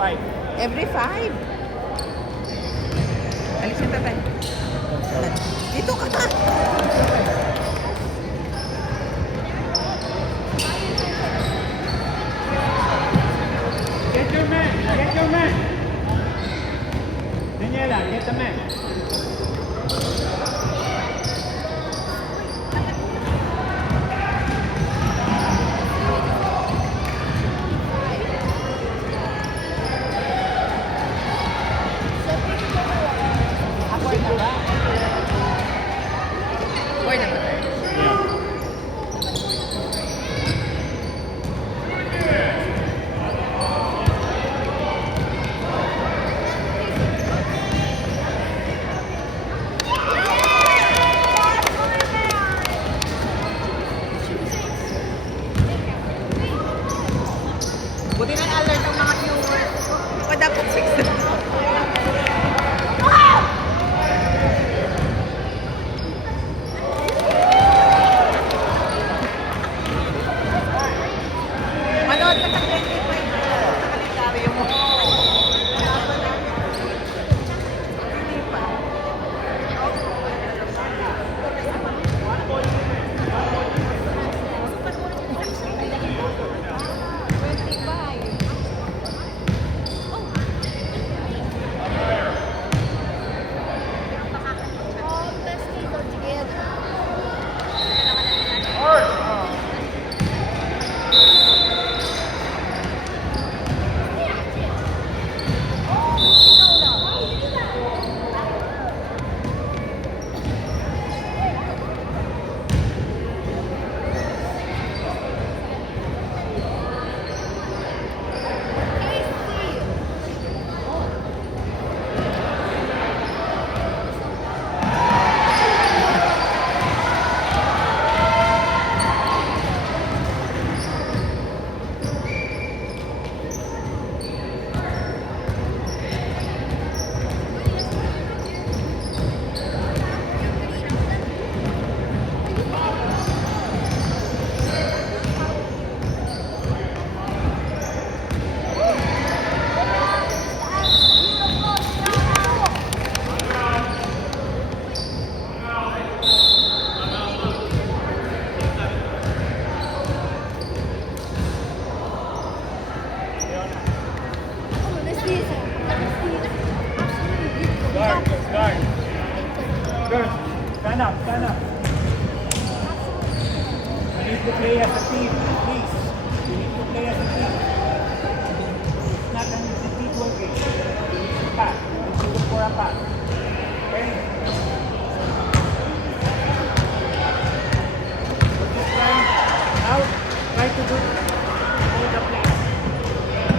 Every 5. Alis na tatay. Dito ka na. Get your man! Get your man! Daniela, get the man. Boy na ba tayo? Buti na alert ang mga viewers. O dapat 6. Manood ka sa 25 sa kalendaryo mo. Hindi pa. Guard, guard. Girls, stand up, stand up. We need to play as a team, please. We need to play as a team. It's not an individual game. We need to pass. We need to look for a pass. Okay? Put this line out. Try to do all the plays.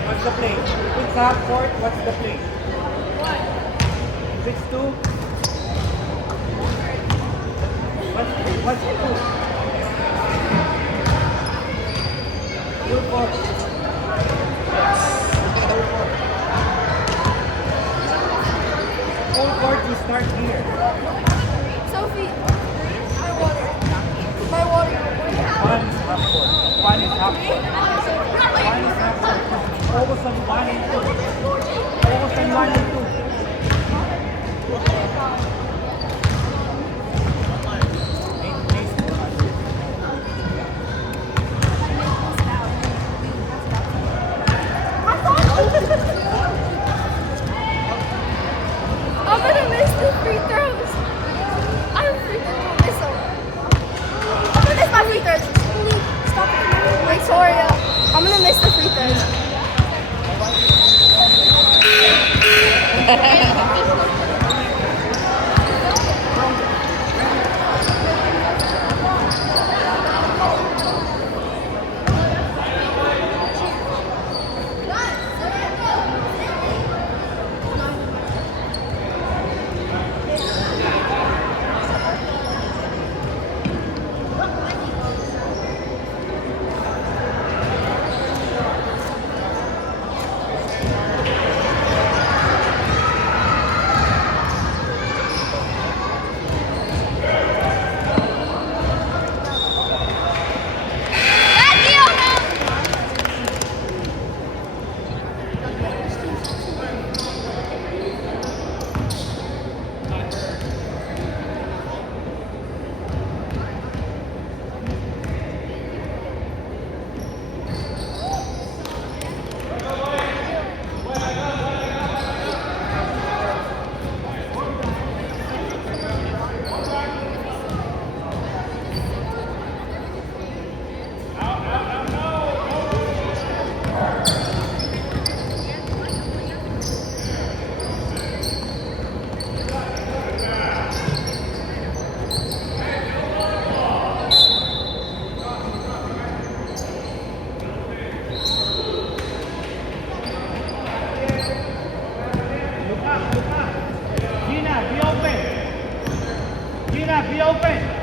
What's the play? It's half court. What's the play? 6-2. What's 2? Full court. Full court, you start here. Sophie, my water. My water. One is half court. One is half court. One is half court. Almost on 1 and 2. Almost on 1 and 2. I'm gonna miss the free throws. I'm freaking miss them. I'm gonna miss my free throws. Stop it. Victoria, I'm gonna miss the free throws. be open.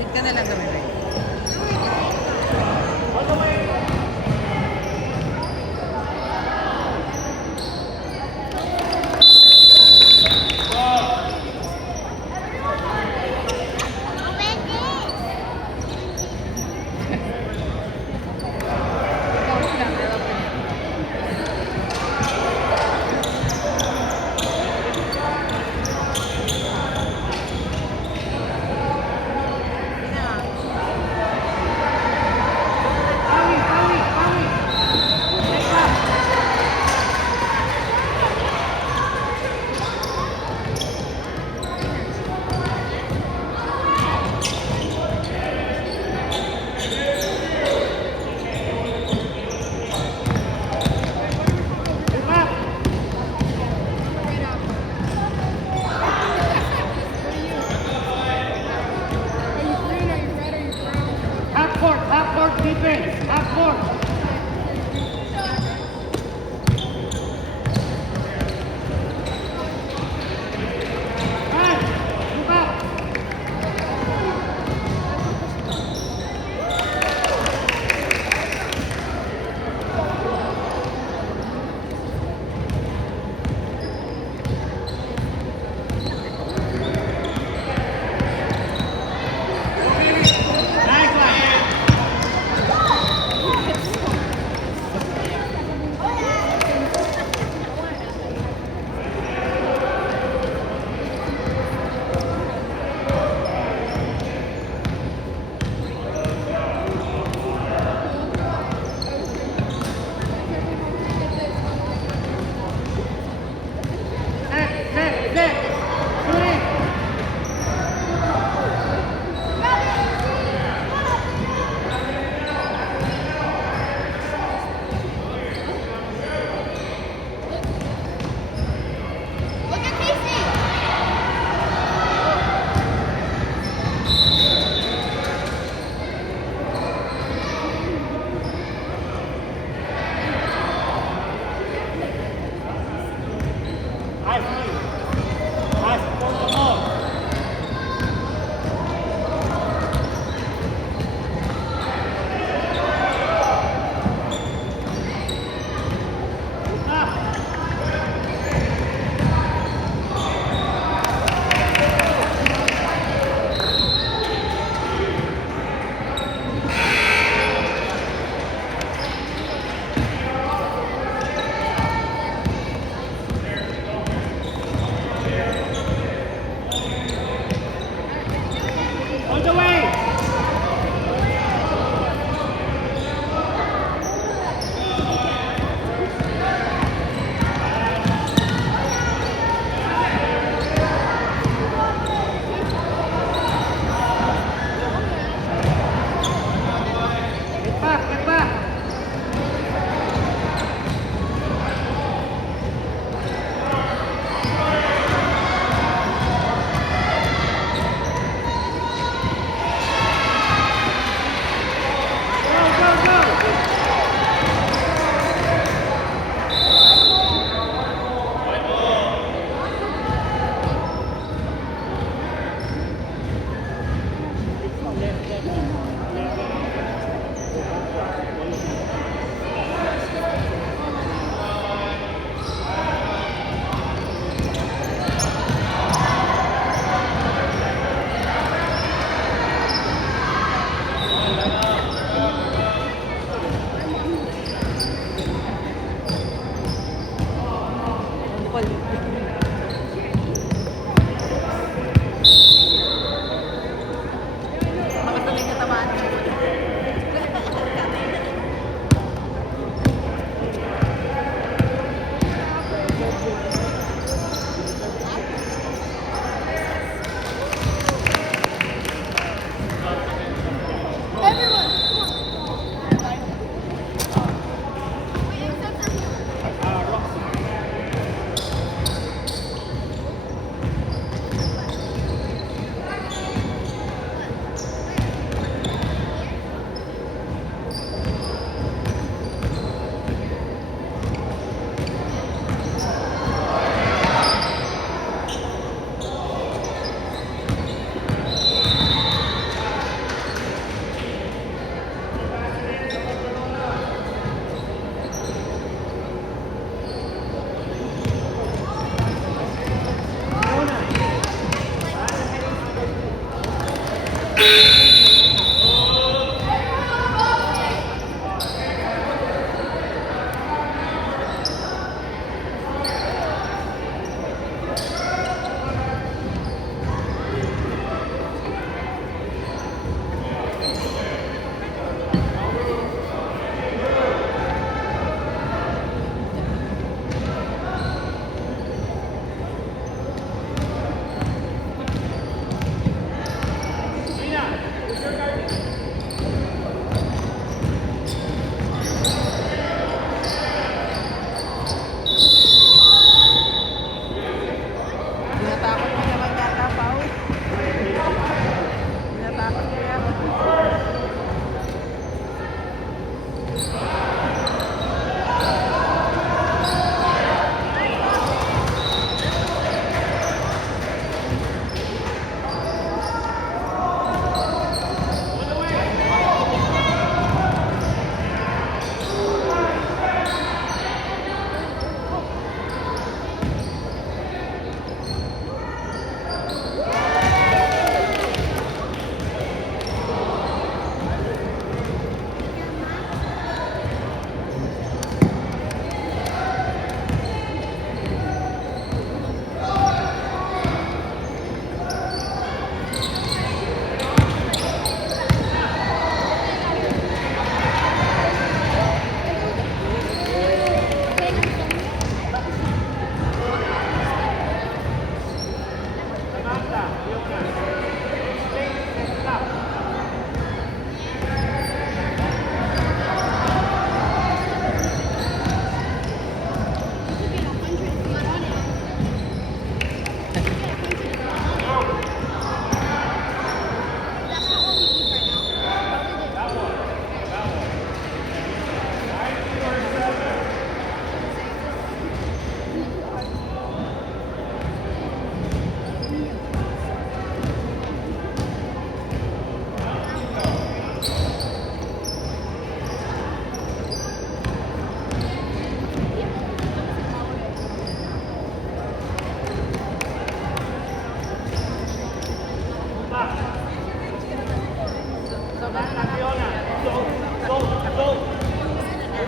Sit ka na lang kami, Ray. Ikaw lang, harap ka niya. Yun na nga. Half court defense, half court. Man, move out. Nice one.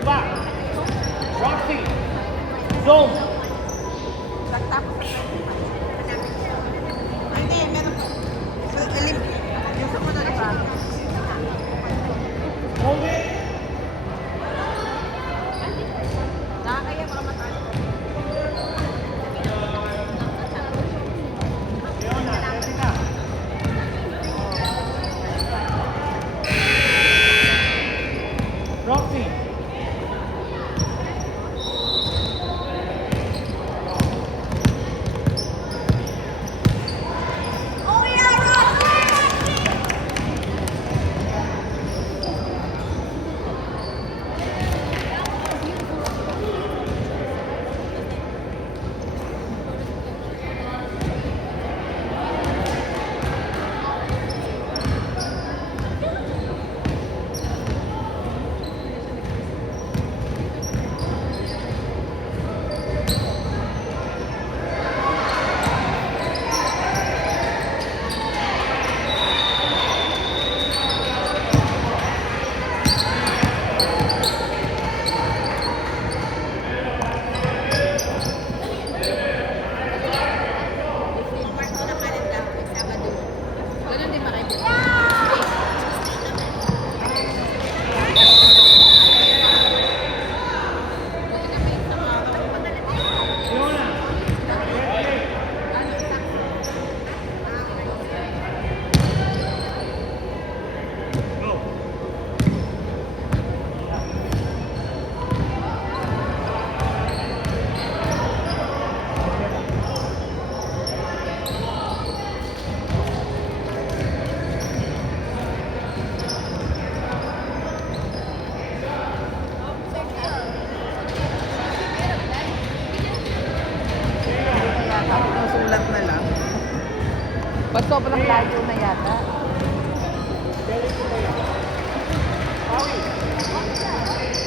Get back. Roxy. Zone. Tapos hindi, meron pa. So, yung sumunod pa. Hold it. Nakakaya baka matalo. Leona, set it up. Roxy. Oh yeah, Roxy! Ganun din ba kayo? Leona. Go. Sulat na lang. Pag sobrang layo na yata.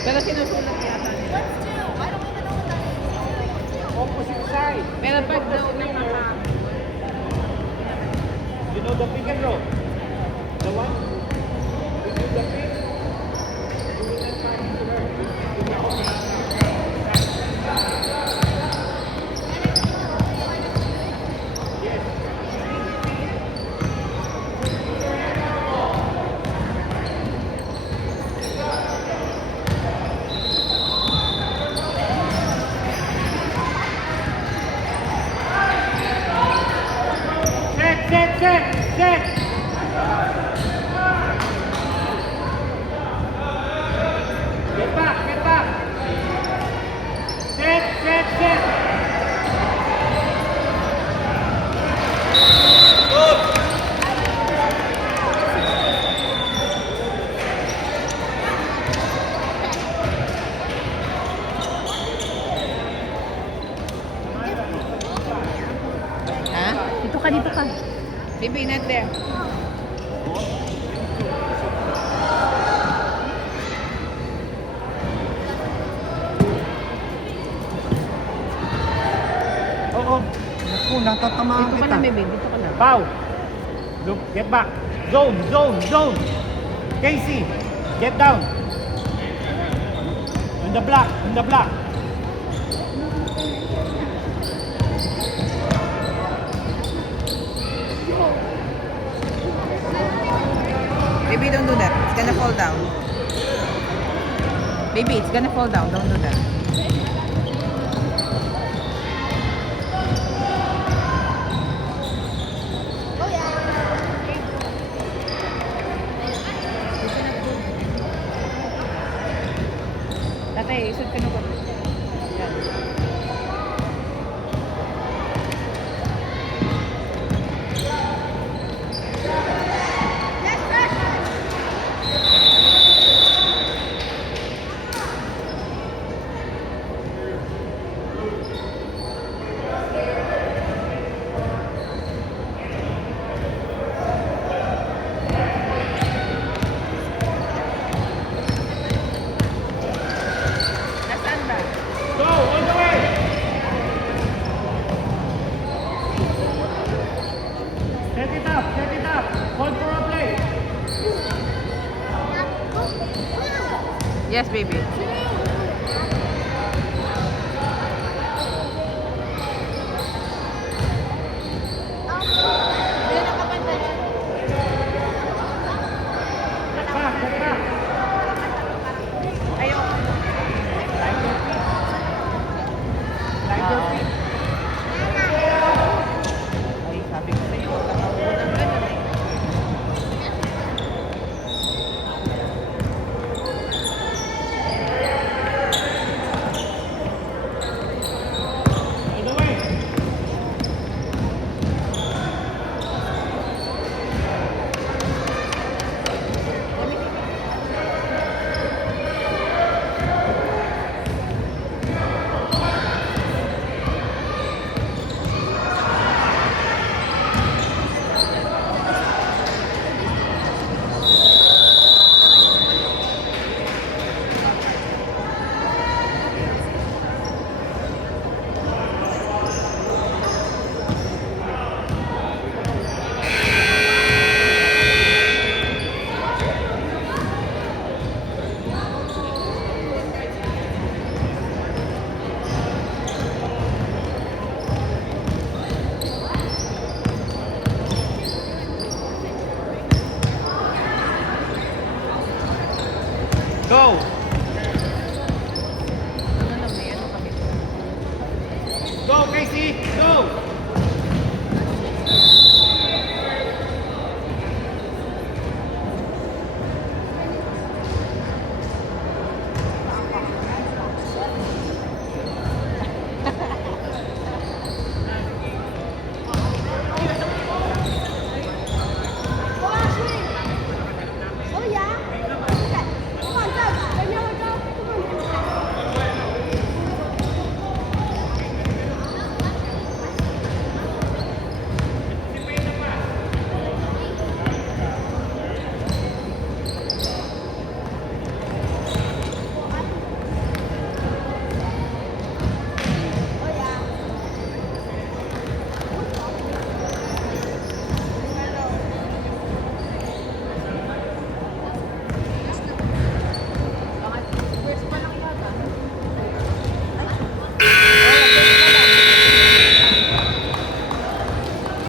Pero sinusulat yata nila. Opposite side. Pero pag daw naka... You know the pick and roll? The one? You do the pick. You will not find it to her. You will Set. Get back. Set. Ha? Dito ka. Baby, not there. Oo. Naku, natatamaan Dito ka kita. na, baby. Dito ka na. Bow. Look, get back. Zone. Casey, get down. On the block. Baby, don't do that. It's gonna fall down. Baby, it's gonna fall down. Don't do that. Oh yeah. Tatay, isod ka na ko. Yan. Nasaan ba? Go, all the way. Set it up. Hold for a play. Yes, baby.